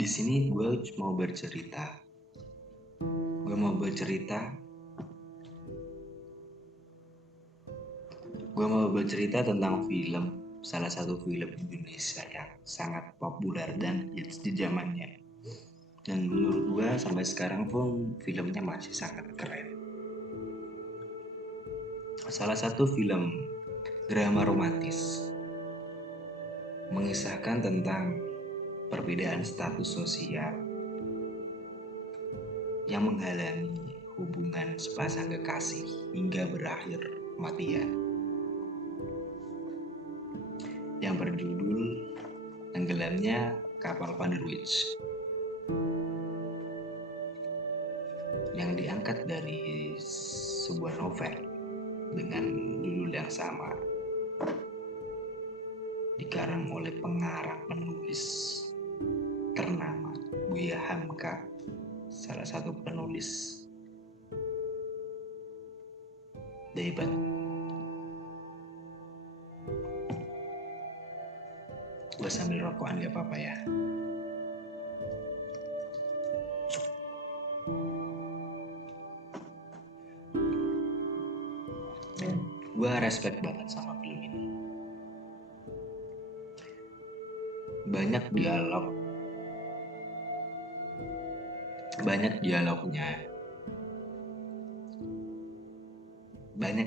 Di sini gue mau bercerita. Gue mau bercerita tentang salah satu film Indonesia yang sangat populer dan hits di zamannya. Dan menurut gue sampai sekarang pun filmnya masih sangat keren. Salah satu film drama romantis mengisahkan tentang perbedaan status sosial yang menghalangi hubungan sepasang kekasih hingga berakhir kematian, yang berjudul Tenggelamnya Kapal Panderwich, yang diangkat dari sebuah novel dengan judul yang sama, dikarang oleh pengarang penulis ternama Buya Hamka, salah satu penulis hebat. Gue sambil rokokan gak apa-apa ya. Gue respect banget sama film ini. Banyak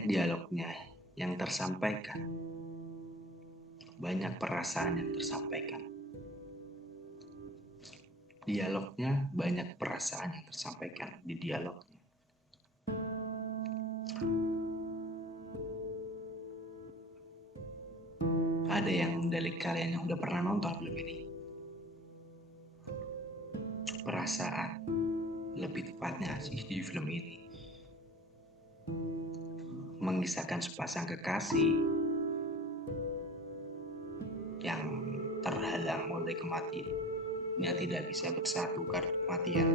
dialognya yang tersampaikan, banyak perasaan yang tersampaikan. Dialognya banyak perasaan yang tersampaikan di dialognya. Ada yang dari kalian yang udah pernah nonton film ini, perasaan lebih tepatnya sih di film ini mengisahkan sepasang kekasih yang terhalang oleh kematian, yang tidak bisa bersatu karena kematian.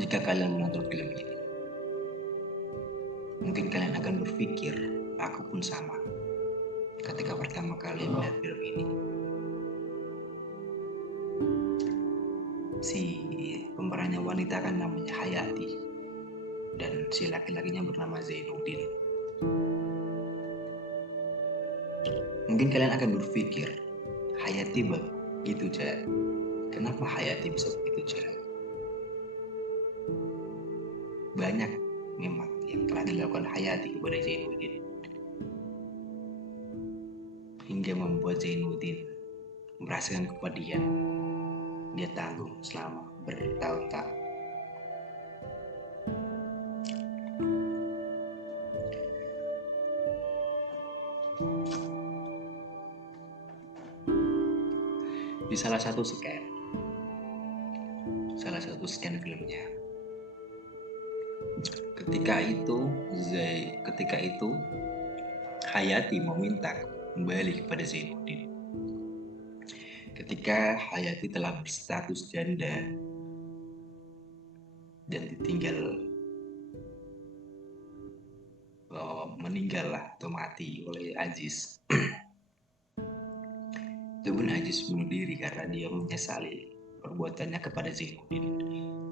Jika kalian menonton film ini, mungkin kalian akan berpikir, aku pun sama ketika pertama kali melihat film ini. Si pemerannya wanita kan namanya Hayati, dan si laki-lakinya bernama Zainuddin. Mungkin kalian akan berpikir, Hayati begitu jahat. Kenapa Hayati bisa begitu jahat? Banyak memang yang telah dilakukan Hayati kepada Zainuddin, hingga membuat Zainuddin merasakan kepedihan. Dia tanggung selama bertahun-tahun. Di salah satu scan filmnya, ketika itu Hayati meminta kembali kepada Zainuddin. Ketika Hayati telah berstatus janda dan meninggal atau mati oleh Aziz. Itu pun Aziz bunuh diri karena dia menyesali perbuatannya kepada Zainuddin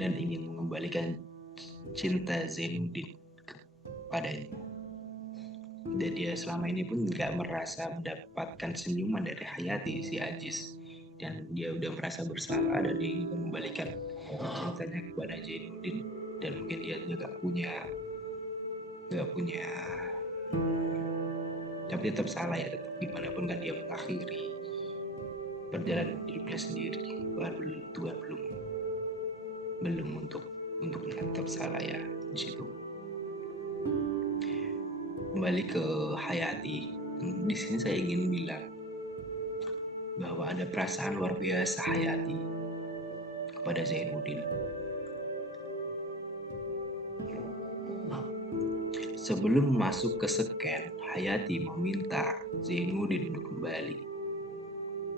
dan ingin mengembalikan cinta Zainuddin kepadanya. Dan dia selama ini pun gak merasa mendapatkan senyuman dari Hayati, si Aziz, dan dia udah merasa bersalah dan dia ingin mengembalikan cintanya kepada Zainuddin. Dan mungkin dia juga gak punya tapi tetap salah ya, tetap gimana pun kan dia mengakhiri perjalanan hidupnya sendiri. Tuhan belum untuk tetap salah ya di situ. Kembali ke Hayati, di sini saya ingin bilang bahwa ada perasaan luar biasa Hayati kepada Zainuddin. Sebelum masuk ke scan, Hayati meminta Zainuddin untuk kembali.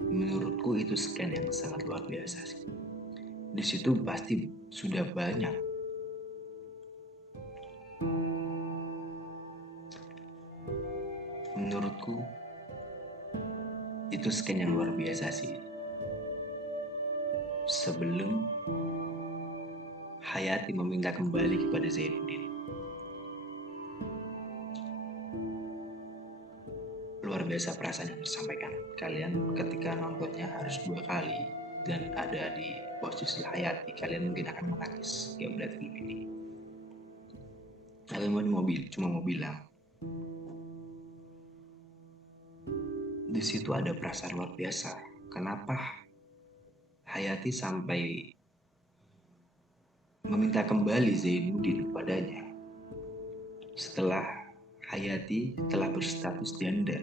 Menurutku itu scan yang sangat luar biasa sih. Di situ pasti sudah banyak menurutku itu scan yang luar biasa sih. sebelum Hayati meminta kembali kepada Zainuddin. Luar biasa perasaan yang tersampaikan. Kalian ketika nontonnya harus 2 kali dan ada di posisi Hayati, kalian mungkin akan menangis ya melihat film ini. Aku cuma mau bilang, di situ ada perasaan luar biasa. Kenapa Hayati sampai meminta kembali Zainuddin kepadanya setelah Hayati telah berstatus janda?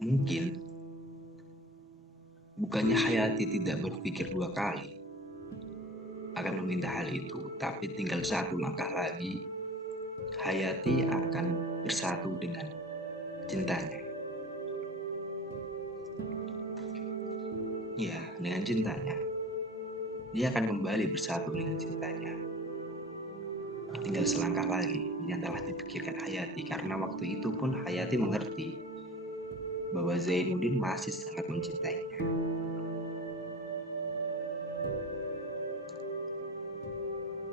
Mungkin bukannya Hayati tidak berpikir 2 kali akan meminta hal itu, tapi tinggal 1 langkah lagi Hayati akan bersatu dengan cintanya. Ya, dengan cintanya. Dia akan kembali bersatu dengan cintanya. Tinggal selangkah lagi yang telah dipikirkan Hayati, karena waktu itu pun Hayati mengerti bahwa Zainuddin masih sangat mencintainya.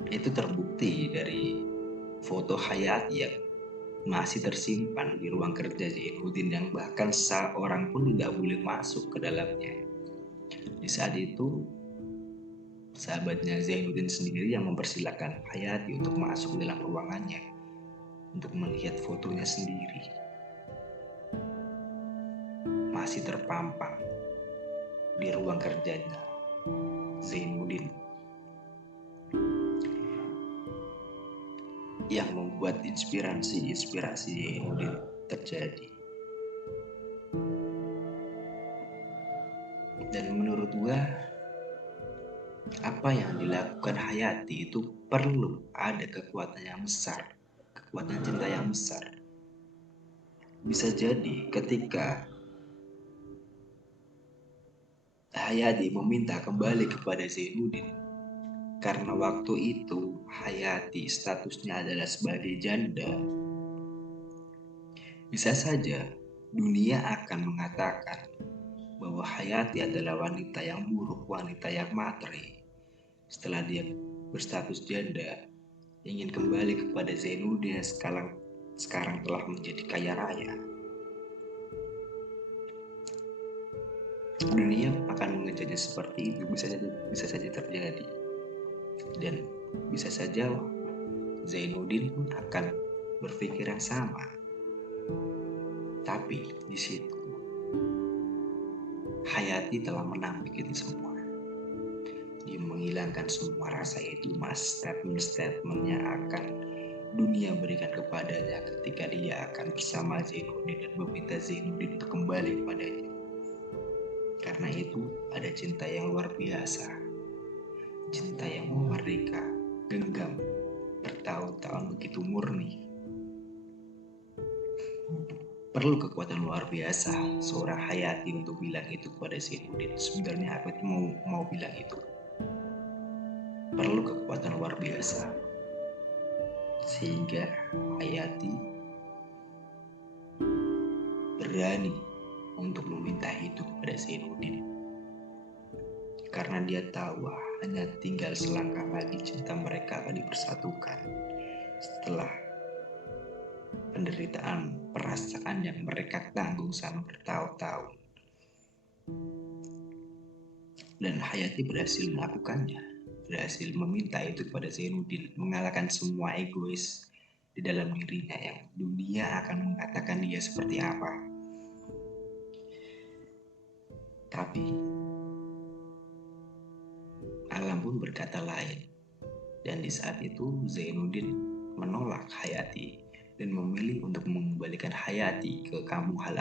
Itu terbukti dari foto Hayati yang masih tersimpan di ruang kerja Zainuddin, yang bahkan seorang pun tidak boleh masuk ke dalamnya. Di saat itu sahabatnya Zainuddin sendiri yang mempersilahkan Hayati untuk masuk ke dalam ruangannya untuk melihat fotonya sendiri. Masih terpampang di ruang kerjanya Zainuddin, yang membuat inspirasi Zainuddin terjadi. Dan menurut gua, apa yang dilakukan Hayati itu perlu ada kekuatan yang besar, kekuatan cinta yang besar. Bisa jadi ketika Hayati meminta kembali kepada Zainuddin, karena waktu itu Hayati statusnya adalah sebagai janda, bisa saja dunia akan mengatakan bahwa Hayati adalah wanita yang buruk, wanita yang matre. Setelah dia berstatus janda, ingin kembali kepada Zainuddin yang sekarang telah menjadi kaya raya. Dunia akan mengejutnya seperti itu, bisa saja terjadi. Dan bisa saja Zainuddin pun akan berpikir yang sama. Tapi di situ Hayati telah menampik itu semua. Dia menghilangkan semua rasa itu, statement-statementnya akan dunia berikan kepadanya ketika dia akan bersama Zainuddin dan meminta Zainuddin untuk kembali kepadanya. Karena itu ada cinta yang luar biasa, cinta yang mereka genggam bertahun-tahun begitu murni. Perlu kekuatan luar biasa seorang Hayati untuk bilang itu kepada Zainuddin. Sebenarnya aku mau bilang itu. Perlu kekuatan luar biasa sehingga Hayati berani untuk meminta itu kepada Zainuddin, karena dia tahu hanya tinggal selangkah lagi cinta mereka akan dipersatukan setelah penderitaan perasaan yang mereka tanggung selama bertahun-tahun. Dan Hayati berhasil melakukannya, berhasil meminta itu kepada Zainuddin, mengalahkan semua egois di dalam dirinya yang dunia akan mengatakan dia seperti apa. Tapi alam pun berkata lain, dan di saat itu Zainuddin menolak Hayati dan memilih untuk mengembalikan Hayati ke kampung halaman.